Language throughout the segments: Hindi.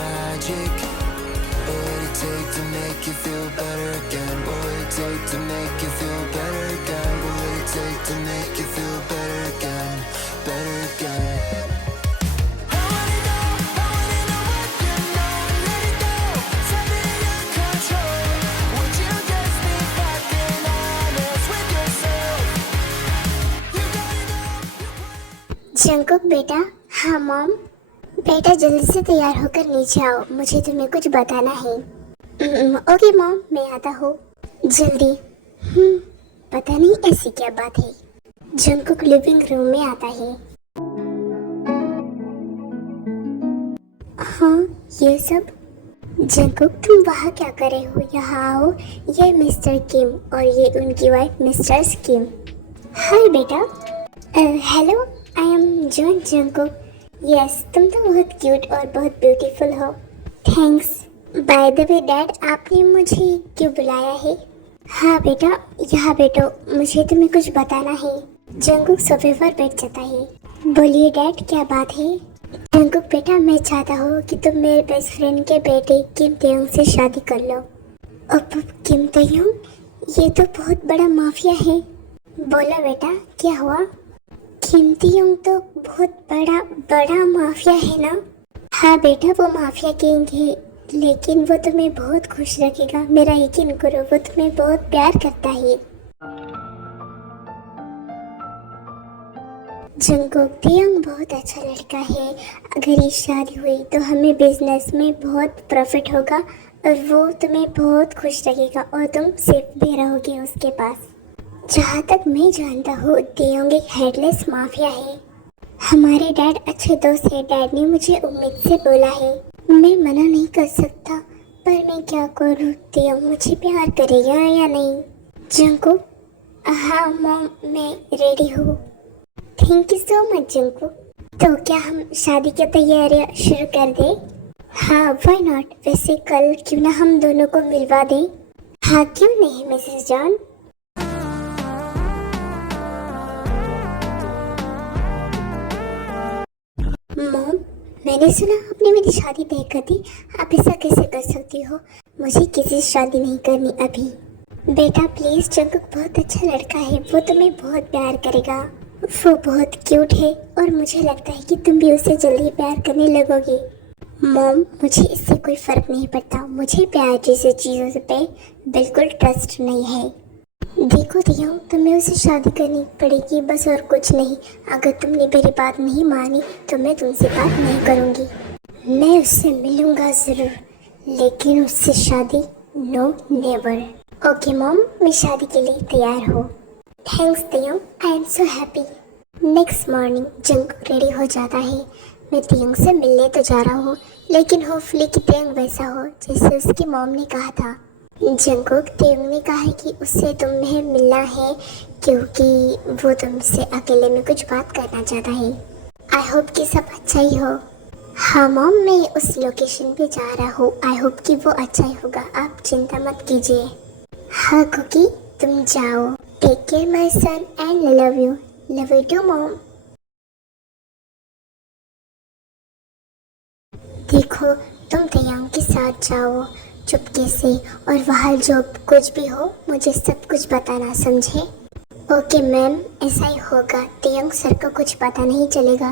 magic. What would it take to make you feel better again? What would it take to make you feel better again? What would it take to make you feel better again? Better again. Jungkook बेटा। हाँ मॉम। बेटा जल्दी से तैयार होकर नीचे आओ, मुझे तुम्हें कुछ बताना है। ओके मॉम, मैं आता हूँ जल्दी। पता नहीं ऐसी क्या बात है। जंकुक लिविंग रूम में आता है। हाँ ये सब। जंकुक तुम वहाँ क्या कर रहे हो? यहाँ आओ। ये मिस्टर किम और ये उनकी वाइफ मिस्टर किम। हाय बेटा। Hello, I am John Jungkook. Yes, तुम तो बहुत क्यूट और बहुत ब्यूटीफुल हो। Thanks. By the way dad, आपने मुझे क्यों बुलाया है? हाँ बेटा, यहाँ बैठो, मुझे तुम्हें कुछ बताना है। जंकुक सोफे पर बैठ जाता है। बोलिए डैड, क्या बात है? जंकुक बेटा, मैं चाहता हूँ कि तुम मेरे बेस्ट फ्रेंड के बेटे किम तेयोंग से शादी कर लो। अब किम तेयोंग? ये तो बहुत बड़ा माफिया है। बोलो बेटा, क्या हुआ? किम तेयोंग तो बहुत बड़ा माफिया है ना? हाँ बेटा, वो माफिया किंग है, लेकिन वो तुम्हें बहुत खुश रखेगा। मेरा यकीन करो, वो तुम्हें बहुत प्यार करता है। जंकुक तेयोंग बहुत अच्छा लड़का है। अगर ये शादी हुई तो हमें बिजनेस में बहुत प्रॉफिट होगा और वो तुम्हें बहुत खुश रखेगा और तुम सेफ भी रहोगे उसके पास। जहाँ तक मैं जानता हूँ, तेयोंग एक हेडलेस माफिया है। हमारे डैड अच्छे दोस्त है। डैड ने मुझे उम्मीद से बोला है। मैं मना नहीं कर सकता, पर मैं क्या करूँ? तेयोंग मुझे प्यार करेगा या नहीं? जंकुक? हाँ मॉम, मैं रेडी हूँ। Thank you so much Jungkook. तो क्या हम शादी की तैयारियां शुरू कर दें? हाँ व्हाई नॉट। वैसे कल क्यों ना हम दोनों को मिलवा दें? हाँ क्यों नहीं मिसेस जॉन। मॉम, मैंने सुना आपने मेरी शादी तय कर दी। आप ऐसा कैसे कर सकती हो? मुझे किसी से शादी नहीं करनी अभी। बेटा प्लीज, जंकुक बहुत अच्छा लड़का है, वो तुम्हें बहुत प्यार करेगा। वो बहुत क्यूट है और मुझे लगता है कि तुम भी उससे जल्दी प्यार करने लगोगी। मॉम, मुझे इससे कोई फर्क नहीं पड़ता। मुझे प्यार जैसी चीज़ों पे बिल्कुल ट्रस्ट नहीं है। देखो तेयोंग, तुम्हें उससे शादी करनी पड़ेगी बस, और कुछ नहीं। अगर तुमने मेरी बात नहीं मानी तो मैं तुमसे बात नहीं करूँगी। मैं उससे मिलूँगा ज़रूर, लेकिन उससे शादी नो नेवर। ओके मॉम, मैं शादी के लिए तैयार हूँ। Thanks Taeyong, I am so happy. Next morning Jungkook ready हो जाता है। मैं तेयोंग से मिलने तो जा रहा हूँ, लेकिन होपफुली कि तेयोंग वैसा हो जैसे उसकी मॉम ने कहा था। जंकुक, तेयोंग ने कहा है कि उससे तुम्हें मिलना है क्योंकि वो तुमसे अकेले में कुछ बात करना चाहता है। आई होप कि सब अच्छा ही हो। हाँ मॉम, मैं उस लोकेशन पे जा रहा हूँ। आई होप कि वो अच्छा ही होगा, आप चिंता मत कीजिए। हाँ कुकी, तुम जाओ। Take care my son and love you. Love you too mom. देखो, तुम तेयोंग के साथ जाओ चुपके से, और वहाँ जो कुछ भी हो मुझे सब कुछ बताना, समझे? ओके मैम, ऐसा ही होगा। तेयोंग सर को कुछ पता नहीं चलेगा।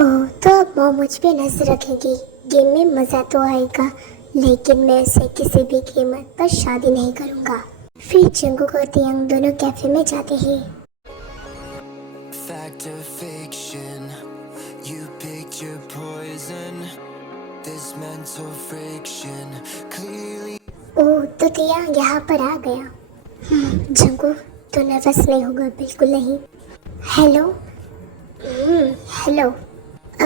ओह, तो अब मॉम मुझ पे नजर रखेगी। गेम में मज़ा तो आएगा, लेकिन मैं उसे किसी भी कीमत पर शादी नहीं करूँगा। फिर जंकुक और तेयोंग दोनों कैफे में जाते हैं। Fact or fiction, you picked your poison. This mental friction clearly. ओह, तो तेयोंग यहाँ पर आ गया। जंकुक, तो नर्वस नहीं होगा? बिल्कुल नहीं। हेलो। हेलो।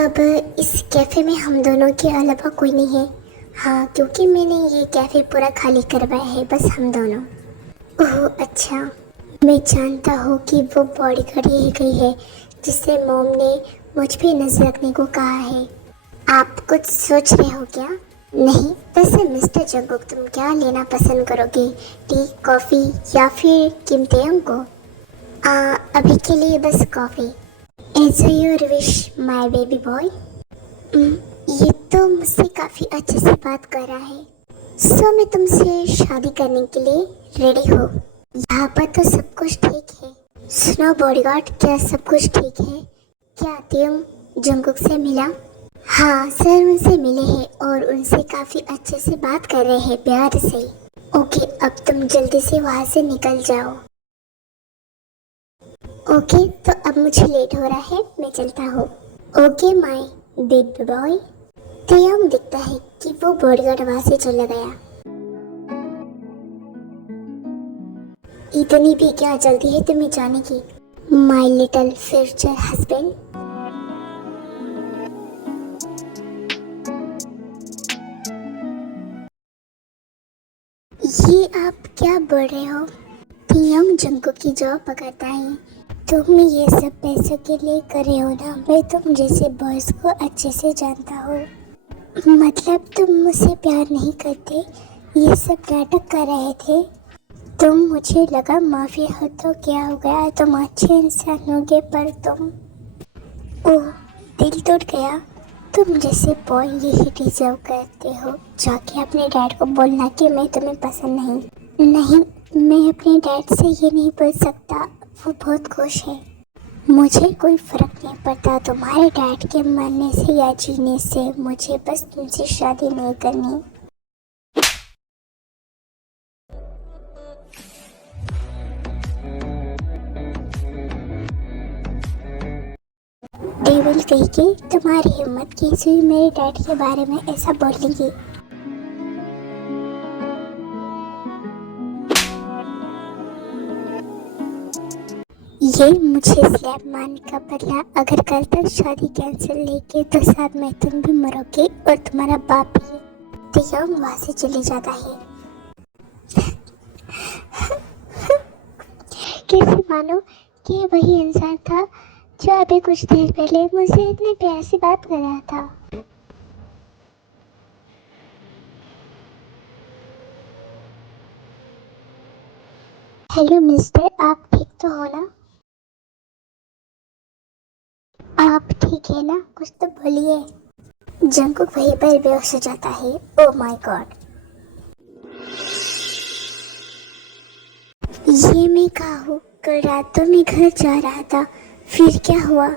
अब इस कैफ़े में हम दोनों के अलावा कोई नहीं है। हाँ, क्योंकि मैंने ये कैफ़े पूरा खाली करवाया है, बस हम दोनों। ओह अच्छा। मैं जानता हूँ कि वो बॉडीगार्ड ही गई है जिससे मॉम ने मुझ पे नजर रखने को कहा है। आप कुछ सोच रहे हो क्या? नहीं। वैसे मिस्टर जंकुक, तुम क्या लेना पसंद करोगे? टी, कॉफ़ी या फिर किम तेयोंग को? अभी के लिए बस coffee. As your wish my baby boy. ये तो मुझसे काफी अच्छे से बात कर रहा है। सो मैं तुमसे शादी करने के लिए रेडी हूँ। यहाँ पर तो सब कुछ ठीक है। सुनो बॉडीगार्ड, क्या सब कुछ ठीक है? क्या तुम जंगकुक से मिला? हाँ सर, उनसे मिले हैं और उनसे काफी अच्छे से बात कर रहे हैं, प्यार से। ओके, अब तुम जल्दी से वहाँ से निकल जाओ। ओके, तो अब मुझे लेट हो रहा है, मैं चलता हूँ। Okay my baby boy. तो दिखता है कि वो बॉडीगार्ड वहाँ से चला गया। इतनी भी क्या जल्दी है तुम्हें जाने की, माय लिटिल फ्यूचर हस्बैंड? ये आप क्या बोल रहे हो? तियोंग जंगकुक की जॉब पकड़ता है। तुम ये सब पैसों के लिए कर रहे हो ना? मैं तुम जैसे बॉयज को अच्छे से जानता हूँ। मतलब तुम मुझसे प्यार नहीं करते, ये सब नाटक कर रहे थे तुम? मुझे लगा माफिया हो तो क्या हो गया, तुम अच्छे इंसान होगे, पर तुम ओह, दिल टूट गया। तुम जैसे बॉय यही डिजर्व करते हो। जाके अपने डैड को बोलना कि मैं तुम्हें पसंद नहीं। नहीं, मैं अपने डैड से ये नहीं बोल सकता, वो बहुत खुश है। मुझे कोई फर्क नहीं पड़ता तुम्हारे डैड के मरने से या जीने से, मुझे बस तुमसे शादी नहीं करनी। डेविल कही कि तुम्हारी हिम्मत कैसे हुई मेरे डैड के बारे में ऐसा बोलने की? ये मुझे स्लैप मारने का बदला। अगर कल तक शादी कैंसिल लेके तो साथ में तुम भी मरोगे और तुम्हारा बाप भी। तियोंग वहाँ से चले जाता है। कैसे मानो कि वही इंसान था जो अभी कुछ देर पहले मुझसे इतने प्यार से बात कर रहा था। हेलो मिस्टर, आप ठीक तो हो ना? आप ठीक है ना? कुछ तो बोलिए। जंगकुक वहीं पर बेहोश हो जाता है। ओह माय गॉड, ये मैं कहा हूँ? कल रात तो मैं घर जा रहा था, फिर क्या हुआ?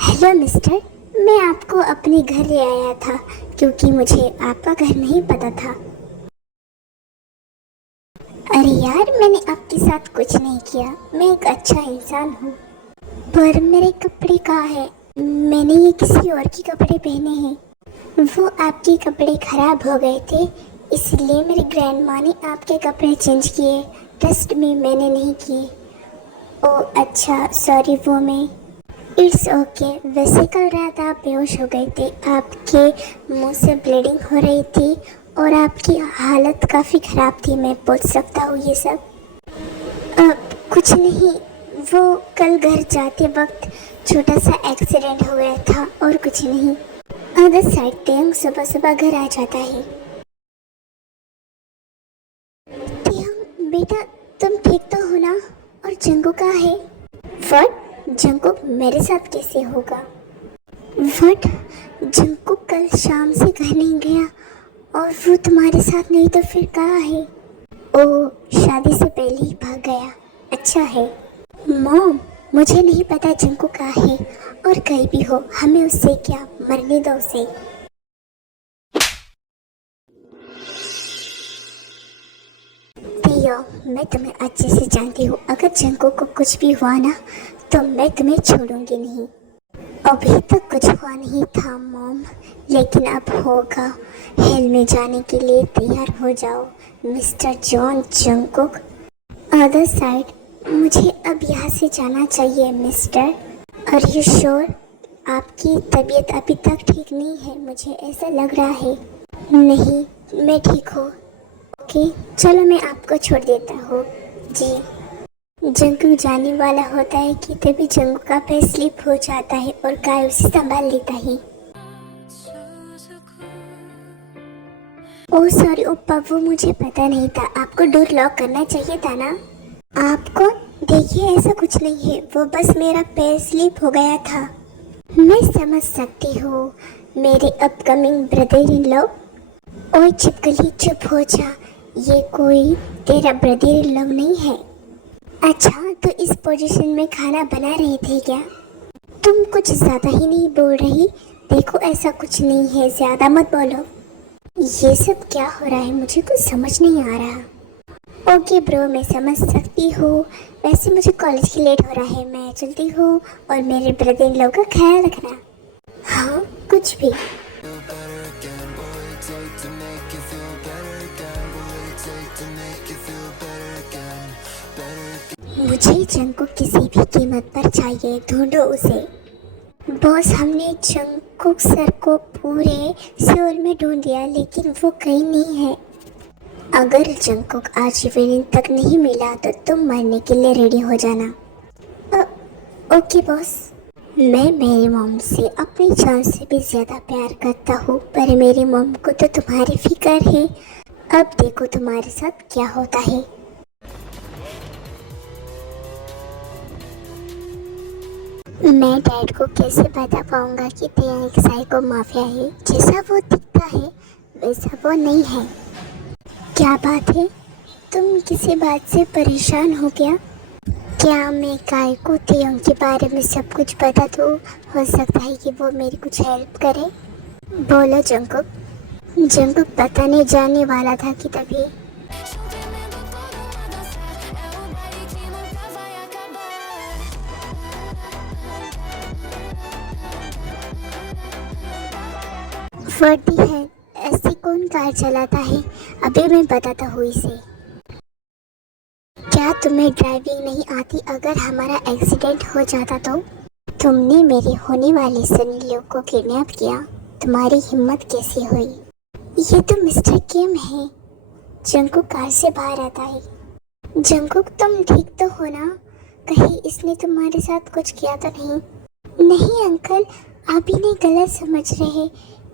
हेलो मिस्टर, मैं आपको अपने घर ले आया था क्योंकि मुझे आपका घर नहीं पता था। अरे यार, मैंने आपके साथ कुछ नहीं किया, मैं एक अच्छा इंसान हूँ। पर मेरे कपड़े कहाँ है? मैंने ये किसी और के कपड़े पहने हैं। वो आपके कपड़े खराब हो गए थे, इसलिए मेरी ग्रैंडमा ने आपके कपड़े चेंज किए। ट्रस्ट में मैंने नहीं किए। ओह अच्छा, सॉरी, वो मैं। It's okay. वैसे कल रात आप बेहोश हो गए थे, आपके मुंह से ब्लीडिंग हो रही थी और आपकी हालत काफ़ी ख़राब थी। मैं पूछ सकता हूँ ये सब? कुछ नहीं, वो कल घर जाते वक्त छोटा सा एक्सीडेंट हो गया था और कुछ नहीं। अदर साइड तियोंग सुबह सुबह घर आ जाता है। तियोंग बेटा, तुम ठीक तो हो ना? और जंगकुक कहाँ है? व्हाट? जंगकुक मेरे साथ कैसे होगा? व्हाट? जंगकुक कल शाम से घर नहीं गया और वो तुम्हारे साथ नहीं तो फिर कहाँ है? ओह, शादी से पहले ही भाग गया। अच्छा है। मॉम, मुझे नहीं पता जंगकुक कहाँ है, और कहीं भी हो हमें उससे क्या, मरने दो उसे। तियो, मैं तुम्हें अच्छे से जानती हूँ, अगर जंगकुक को कुछ भी हुआ ना तो मैं तुम्हें छोड़ूंगी नहीं। अभी तक कुछ हुआ नहीं था मॉम, लेकिन अब होगा। हेल में जाने के लिए तैयार हो जाओ mister John Jungkook. Other side, मुझे अब यहाँ से जाना चाहिए मिस्टर। Are you sure? आपकी तबीयत अभी तक ठीक नहीं है, मुझे ऐसा लग रहा है। नहीं, मैं ठीक हूँ। ओके, चलो मैं आपको छोड़ देता हूँ। जी। जंगकुक जाने वाला होता है कि तभी जंगकुक का पैर स्लिप हो जाता है और काय उसे संभाल लेता है। ओह सॉरी ओप्पा, वो मुझे पता नहीं था, आपको डोर लॉक करना चाहिए था ना। आपको देखिए, ऐसा कुछ नहीं है, वो बस मेरा पैर स्लिप हो गया था। मैं समझ सकती हूँ, मेरे अपकमिंग ब्रदर इन लव। ओए छिपकली चुप हो जा, ये कोई तेरा ब्रदर इन लव नहीं है। अच्छा तो इस पोजीशन में खाना बना रहे थे क्या? तुम कुछ ज्यादा ही नहीं बोल रही? देखो ऐसा कुछ नहीं है, ज्यादा मत बोलो। ये सब क्या हो रहा है, मुझे कुछ समझ नहीं आ रहा। ओके ब्रो, मैं समझ सकती हूँ। वैसे मुझे कॉलेज की लेट हो रहा है, मैं चलती हूँ। और मेरे ब्रदर इन लव का ख्याल रखना। हाँ कुछ भी। Feel better again. What would it take to make you feel better again? What would it take to make you feel better again? Better again. मुझे जंकुक किसी भी कीमत पर चाहिए, ढूंढो उसे। बॉस, हमने जंकुक सर को पूरे सियोल में ढूंढ लिया लेकिन वो कहीं नहीं है। अगर जंकुक आज इवनिंग तक नहीं मिला तो तुम मरने के लिए रेडी हो जाना। Okay boss. मैं मेरी मॉम से अपनी जान से भी ज्यादा प्यार करता हूँ, पर मेरी मॉम को तो तुम्हारी फिक्र है। अब देखो तुम्हारे साथ क्या होता है। मैं डैड को कैसे बता पाऊंगा कि तेरा एक साइको माफिया है? जैसा वो दिखता है वैसा वो नहीं है। क्या बात है, तुम किसी बात से परेशान हो क्या? क्या मैं काय को तेयंग के बारे में सब कुछ बता दूँ? हो सकता है कि वो मेरी कुछ हेल्प करे। बोलो जंकुक। जंकुक बताने जाने वाला था कि तभी वर्दी है। ऐसी कौन कार चलाता है? अभी मैं बताता हूँ इसे। क्या तुम्हें ड्राइविंग नहीं आती? अगर हमारा एक्सीडेंट हो जाता तो? तुमने मेरी होने वाली सनी लियो को किडनैप किया, तुम्हारी हिम्मत कैसी हुई? ये तो मिस्टर किम है। जंकुक कार से बाहर आता है। जंकुक तुम ठीक तो हो ना? कहीं इसने तुम्हारे साथ कुछ किया तो नहीं? नहीं अंकल, आप इन्हें गलत समझ रहे।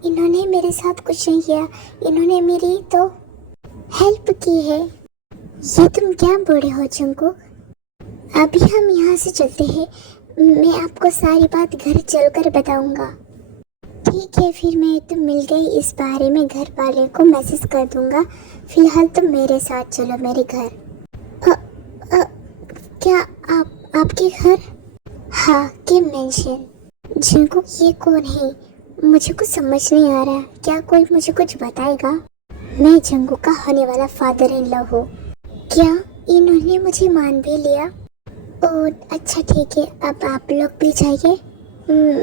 इन्होंने मेरे साथ कुछ नहीं किया, इन्होंने मेरी तो हेल्प की है। ये तुम क्या बोल रहे हो जंकुक? अभी हम यहाँ से चलते हैं, मैं आपको सारी बात घर चलकर बताऊंगा। ठीक है फिर, मैं तुम मिल गई इस बारे में घर वाले को मैसेज कर दूंगा। फिलहाल तुम मेरे साथ चलो मेरे घर। क्या आपके घर? हाँ, किम मेंशन। जंकुक ये कौन है? मुझे कुछ समझ नहीं आ रहा, क्या कोई मुझे कुछ बताएगा? मैं जंकुक का होने वाला फादर इन लव हूँ। क्या इन्होंने मुझे मान भी लिया? ओह अच्छा ठीक है, अब आप लोग भी जाइए,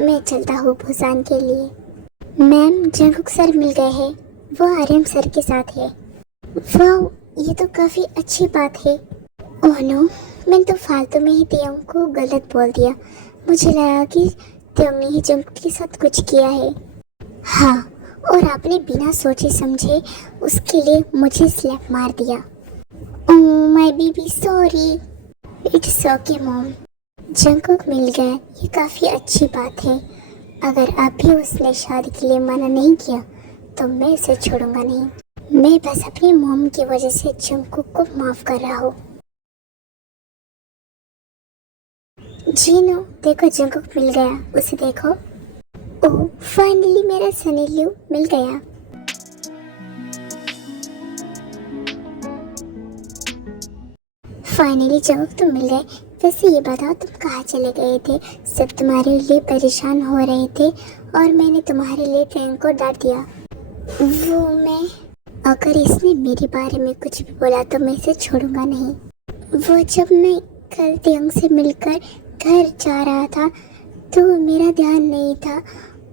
मैं चलता हूँ भूसान के लिए। मैम जंकुक सर मिल गए हैं, वो आर्यन सर के साथ है। वाह, ये तो काफ़ी अच्छी बात है। ओह नो, मैंने तो फालतू में ही तेयंग को गलत बोल दिया। मुझे लगा कि तेयंग ने ही जंकुक के साथ कुछ किया है। हाँ, और आपने बिना सोचे समझे उसके लिए मुझे स्लैप मार दिया। Oh my baby, sorry. It's okay mom. Jungkook मिल गया, ये काफ़ी अच्छी बात है। अगर अभी उसने शादी के लिए मना नहीं किया तो मैं इसे छोड़ूंगा नहीं। मैं बस अपनी मॉम की वजह से जंकुक को माफ़ कर रहा हूँ। जीनो देखो, जंकुक मिल गया, उसे देखो। ओह फाइनली मेरा सनी लियो मिल गया। फाइनली जंकुक तुम मिल गए। वैसे ये बताओ तुम कहाँ चले गए थे? सब तुम्हारे लिए परेशान हो रहे थे और मैंने तुम्हारे लिए ट्रेन को डांट दिया। वो मैं, अगर इसने मेरे बारे में कुछ भी बोला तो मैं इसे छोड़ूंगा नहीं। वो जब मैं कल तेयंग से मिलकर घर जा रहा था तो मेरा ध्यान नहीं था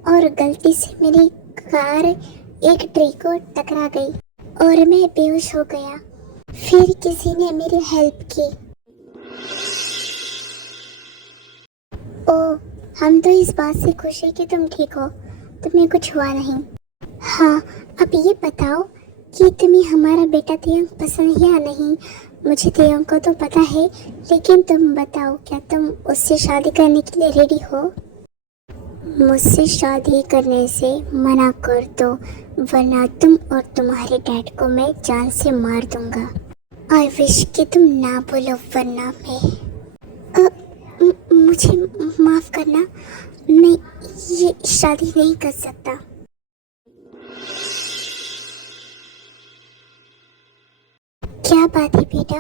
और गलती से मेरी कार एक ट्री को टकरा गई और मैं बेहोश हो गया। फिर किसी ने मेरी हेल्प की। ओह, हम तो इस बात से खुश हैं कि तुम ठीक हो, तुम्हें कुछ हुआ नहीं। हाँ, अब ये बताओ कि तुम्हें हमारा बेटा तेयंग पसंद है या नहीं? मुझे तेयंग को तो पता है, लेकिन तुम बताओ, क्या तुम उससे शादी करने के लिए रेडी हो? मुझसे शादी करने से मना कर दो, वरना तुम और तुम्हारे डैड को मैं जान से मार दूंगा। आई विश कि तुम ना बोलो, वरना मैं मुझे माफ़ करना, मैं ये शादी नहीं कर सकता। क्या बात है बेटा,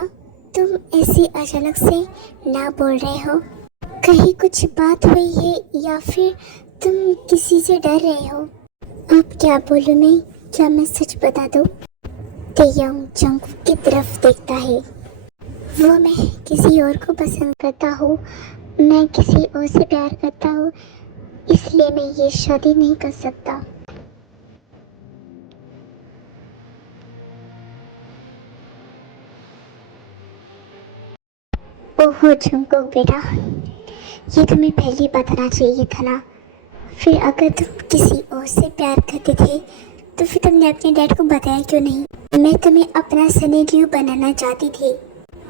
तुम ऐसे अचानक से ना बोल रहे हो? कहीं कुछ बात हुई है या फिर तुम किसी से डर रहे हो? अब क्या बोलूं मैं? क्या मैं सच बता दूं? तेयंग जंगकुक की तरफ देखता है। वो मैं किसी और को पसंद करता हूँ, मैं किसी और से प्यार करता हूँ, इसलिए मैं ये शादी नहीं कर सकता। ओहो जंगकुक बेटा, ये तुम्हें पहले ही बताना चाहिए था ना। फिर अगर तुम किसी और से प्यार करते थे तो फिर तुमने अपने डैड को बताया क्यों नहीं? मैं तुम्हें अपना सनी ड्यू बनाना चाहती थी।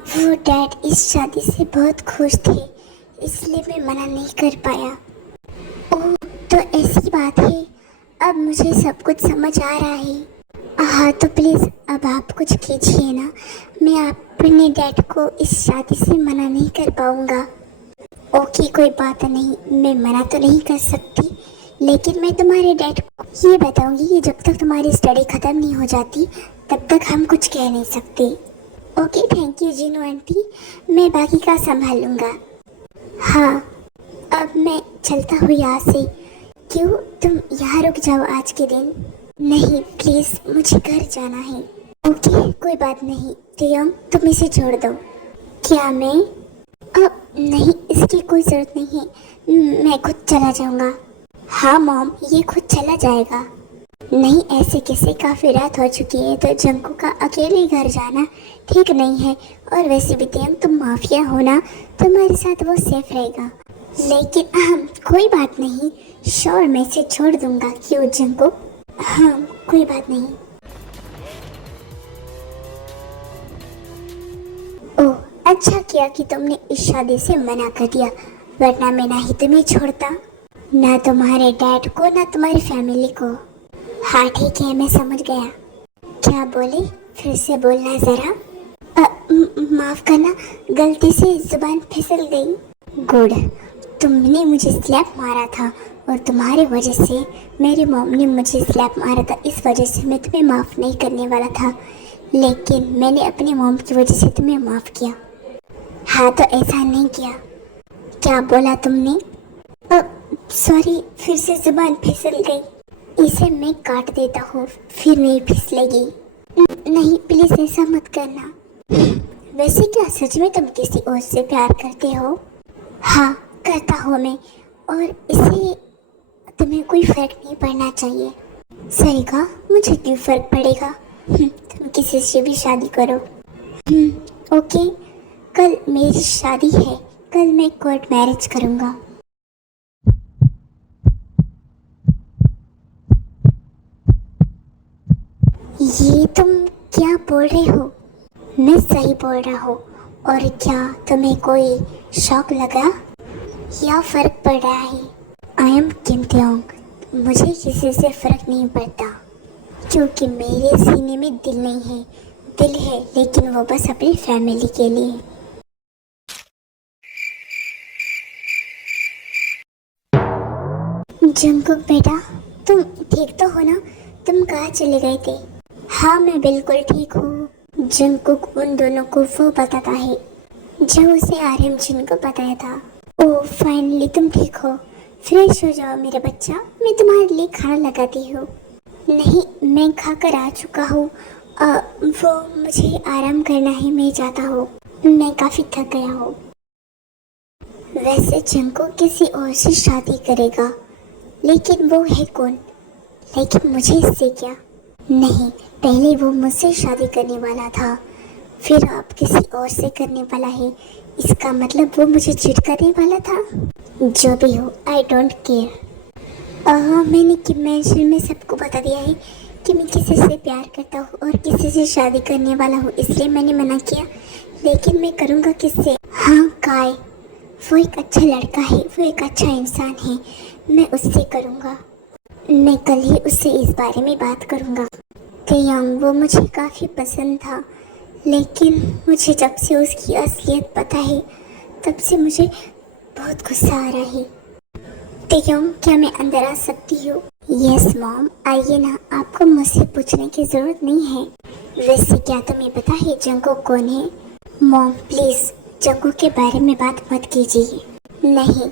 वो डैड इस शादी से बहुत खुश थे, इसलिए मैं मना नहीं कर पाया। ओह, तो ऐसी बात है। अब मुझे सब कुछ समझ आ रहा है। हाँ तो प्लीज़ अब आप कुछ कीजिए ना, मैं अपने डैड को इस शादी से मना नहीं कर पाऊँगा। ओके कोई बात नहीं, मैं मना तो नहीं कर सकती, लेकिन मैं तुम्हारे डैड को ये बताऊंगी कि जब तक तुम्हारी स्टडी ख़त्म नहीं हो जाती तब तक हम कुछ कह नहीं सकते। Okay thank you Jinu aunty, मैं बाकी का संभाल लूँगा। हाँ अब मैं चलता हूँ यहाँ से। क्यों, तुम यहाँ रुक जाओ आज के दिन? नहीं प्लीज़, मुझे घर जाना है। ओके कोई बात नहीं तेयंग, तुम इसे छोड़ दो। क्या मैं? अब नहीं, इसकी कोई ज़रूरत नहीं है, मैं खुद चला जाऊंगा। हाँ मॉम, ये खुद चला जाएगा। नहीं ऐसे कैसे, काफ़ी रात हो चुकी है तो जंगकुक का अकेले घर जाना ठीक नहीं है। और वैसे भी तुम माफिया हो ना, तुम्हारे साथ वो सेफ रहेगा। लेकिन कोई बात नहीं, श्योर मैं इसे छोड़ दूंगा। क्यों जंगकुक? हाँ कोई बात नहीं। ओह अच्छा किया कि तुमने इस शादी से मना कर दिया, वरना मैं ना ही तुम्हें छोड़ता, ना तुम्हारे डैड को ना तुम्हारी फैमिली को। हाँ ठीक है, मैं समझ गया। क्या बोले? फिर से बोलना ज़रा। माफ़ करना, गलती से जुबान फिसल गई। गुड, तुमने मुझे स्लैप मारा था और तुम्हारी वजह से मेरी मॉम ने मुझे स्लैप मारा था, इस वजह से मैं तुम्हें माफ़ नहीं करने वाला था, लेकिन मैंने अपनी मॉम की वजह से तुम्हें माफ़ किया। हाँ तो ऐसा नहीं किया। क्या बोला तुमने? सॉरी, फिर से जुबान फिसल गई। इसे मैं काट देता हूँ, फिर नहीं फिसलेगी। नहीं प्लीज़ ऐसा मत करना। वैसे क्या सच में तुम किसी और से प्यार करते हो? हाँ करता हूँ मैं, और इससे तुम्हें कोई फर्क नहीं पड़ना चाहिए। सही कहा, मुझे क्यों फर्क पड़ेगा? तुम किसी से भी शादी करो। ओके, कल मेरी शादी है, कल मैं कोर्ट मैरिज करूँगा। ये तुम क्या बोल रहे हो? मैं सही बोल रहा हूँ। और क्या तुम्हें कोई शौक लगा या फर्क पड़ रहा है? आई एम किम तेयंग, मुझे किसी से फर्क नहीं पड़ता, क्योंकि मेरे सीने में दिल नहीं है। दिल है लेकिन वो बस अपनी फैमिली के लिए। जंगकुक बेटा, तुम ठीक तो हो ना? तुम कहाँ चले गए थे? हाँ मैं बिल्कुल ठीक हूँ। जंगकुक उन दोनों को वो बताता है जो उसे आर्यम जिन को बताया था। ओह फाइनली तुम ठीक हो, फ्रेश हो जाओ मेरा बच्चा, मैं तुम्हारे लिए खाना लगाती हूँ। नहीं मैं खाकर आ चुका हूँ, वो मुझे आराम करना है, मैं जाता हूँ, मैं काफ़ी थक गया हूँ। वैसे जंगकुक किसी और से शादी करेगा, लेकिन वो है कौन? लेकिन मुझे इससे क्या? नहीं, पहले वो मुझसे शादी करने वाला था, फिर अब किसी और से करने वाला है, इसका मतलब वो मुझे चीट करने वाला था। जो भी हो, आई डोंट केयर। मैंने किमेंशन में सबको बता दिया है कि मैं किसी से प्यार करता हूँ और किसी से शादी करने वाला हूँ, इसलिए मैंने मना किया। लेकिन मैं करूँगा किससे? हाँ काय, वो एक अच्छा लड़का है, वो एक अच्छा इंसान है, मैं उससे करूँगा। मैं कल ही उससे इस बारे में बात करूँगा। तेयंग वो मुझे काफ़ी पसंद था, लेकिन मुझे जब से उसकी असलियत पता है तब से मुझे बहुत गुस्सा आ रहा है। तेयंग क्या मैं अंदर आ सकती हूँ? यस मॉम, आइए ना, आपको मुझसे पूछने की जरूरत नहीं है। वैसे क्या तुम्हें पता है जंगकुक कौन है? मॉम प्लीज जंगकुक के बारे में बात मत कीजिए। नहीं,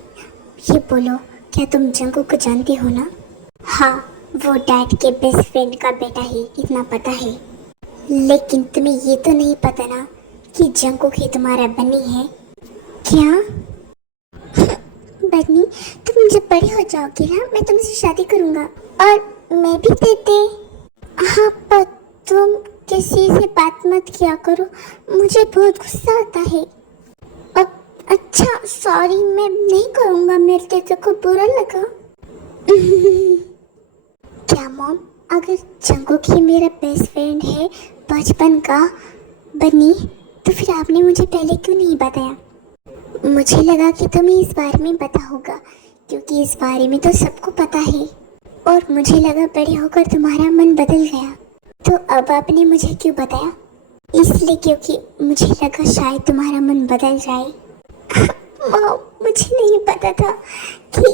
ये बोलो, क्या तुम जंगकुक को जानती हो ना? हाँ, वो डैड के बेस्ट फ्रेंड का बेटा है, इतना पता है। लेकिन तुम्हें ये तो नहीं पता ना कि जंगकुक ही तुम्हारा बनी है। क्या? बन्नी, तुम जब बड़े हो जाओगे ना, मैं तुमसे शादी करूंगा और मैं भी देते। हाँ, पर तुम किसी से बात मत किया करो, मुझे बहुत गुस्सा आता है। अच्छा सॉरी, मैं नहीं करूंगा, मेरे तेरे को बुरा लगा। क्या मॉम, अगर जंगकुक ही मेरा बेस्ट फ्रेंड है बचपन का बनी, तो फिर आपने मुझे पहले क्यों नहीं बताया? मुझे लगा कि तुम्हें इस बारे में पता होगा, क्योंकि इस बारे में तो सबको पता है। और मुझे लगा बड़े होकर तुम्हारा मन बदल गया, तो अब आपने मुझे क्यों बताया? इसलिए क्योंकि मुझे लगा शायद तुम्हारा मन बदल जाए। मॉम, मुझे नहीं पता था कि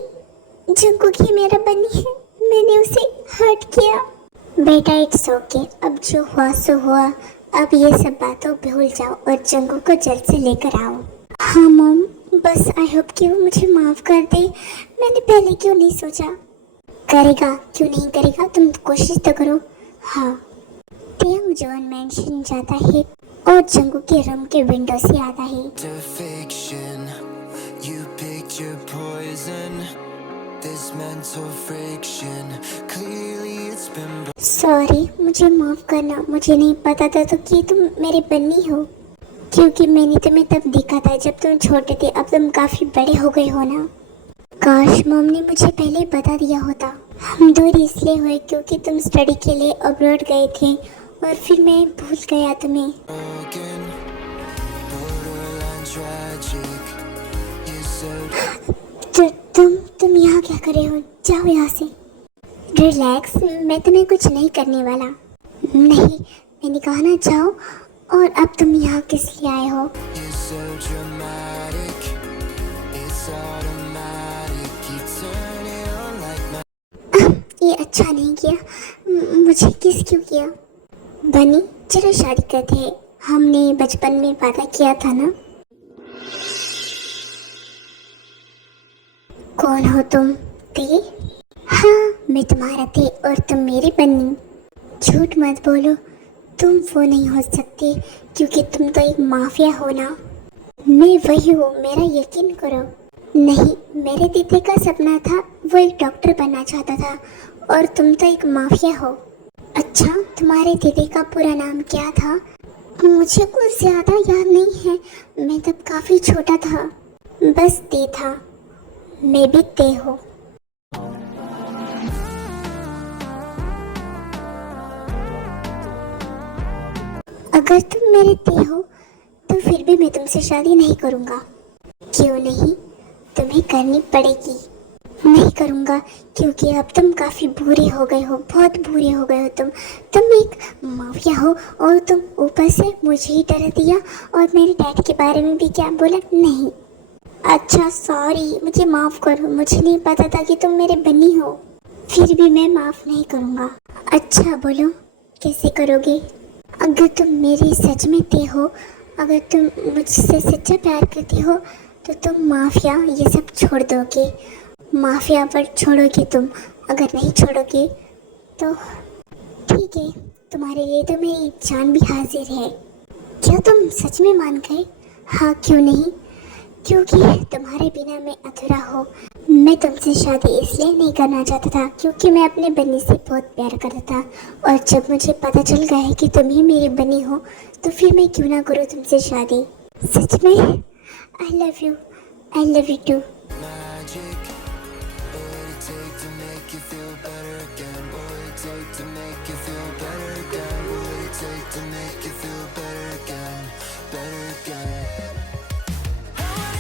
जंगकुक ही मेरा बनी है, मैंने उसे हर्ट किया। बेटा इट्स ओके, अब जो हुआ सो हुआ, अब ये सब बातों भूल जाओ और जंगकुक को जल्द से लेकर आओ। हाँ मॉम, बस आई होप कि वो मुझे माफ कर दे, मैंने पहले क्यों नहीं सोचा। करेगा, क्यों नहीं करेगा, तुम कोशिश तो करो। हाँ, टेम जोन मेंशन जाता है और जंगकुक के रूम के विंडो से आता है। To fiction, you picked your poison. This mental friction, clearly it's been. Sorry, मुझे माफ करना, मुझे नहीं पता था तो कि तुम मेरी बन्नी हो, क्योंकि मैंने तुम्हें तब देखा था जब तुम छोटे थे, अब तुम काफी बड़े हो गए हो ना। काश मॉम ने मुझे पहले बता दिया होता। हम दूर इसलिए हुए क्योंकि तुम स्टडी के लिए अब्रॉड गए थे और फिर मैं भूल गया तुम्हें। Broken, borderline tragic. You said तुम यहाँ क्या कर रहे हो? जाओ यहाँ से। रिलैक्स, मैं तुम्हें कुछ नहीं करने वाला। नहीं, मैंने कहा ना जाओ। और अब तुम यहाँ किस लिए आए हो? you're so dramatic. It's automatic. You turn it on like my. ये अच्छा नहीं किया। मुझे किस क्यों किया? बनी, चलो शादी करते हैं, हमने बचपन में वादा किया था ना। कौन हो तुम? ते? हाँ, मैं तुम्हारा थे और तुम मेरी बन्नी। झूठ मत बोलो, तुम वो नहीं हो सकती क्योंकि तुम तो एक माफिया हो ना। मैं वही हूँ, मेरा यकीन करो। नहीं, मेरे दीदी का सपना था, वो एक डॉक्टर बनना चाहता था और तुम तो एक माफिया हो। अच्छा, तुम्हारे दीदी का पूरा नाम क्या था? मुझे कुछ ज्यादा याद नहीं है, मैं तब काफी छोटा था। बस ते था, मैं भी ते हो। अगर तुम मेरे ते हो तो फिर भी मैं तुमसे शादी नहीं करूंगा। क्यों नहीं? तुम्हें करनी पड़ेगी। नहीं करूंगा क्योंकि अब तुम काफी बुरे हो गए हो, बहुत बुरे हो गए हो। तुम एक माफिया हो और तुम ऊपर से मुझे ही डरा दिया और मेरे डैड के बारे में भी क्या बोला? नहीं। अच्छा सॉरी, मुझे माफ करो, मुझे नहीं पता था कि तुम मेरे बन्नी हो। फिर भी मैं माफ नहीं करूंगा। अच्छा बोलो, कैसे करोगे? अगर तुम मेरी सच में ते हो, अगर तुम मुझसे सच्चा प्यार करती हो, तो तुम माफिया ये सब छोड़ दोगे। माफिया पर छोड़ोगे तुम, अगर नहीं छोड़ोगे तो ठीक है, तुम्हारे लिए तो मेरी जान भी हाजिर है। क्या तुम सच में मान गए? हाँ, क्यों नहीं, क्योंकि तुम्हारे बिना मैं अधूरा हो। मैं तुमसे शादी इसलिए नहीं करना चाहता था क्योंकि मैं अपने बन्नी से बहुत प्यार करता था, और जब मुझे पता चल गया है कि तुम ही मेरी बन्नी हो, तो फिर मैं क्यों ना करूँ तुमसे शादी। सच में I love you too. Magic. What would it take to make you feel better again? What would it take to make you feel better again? What would it take to make you feel better again? Better again.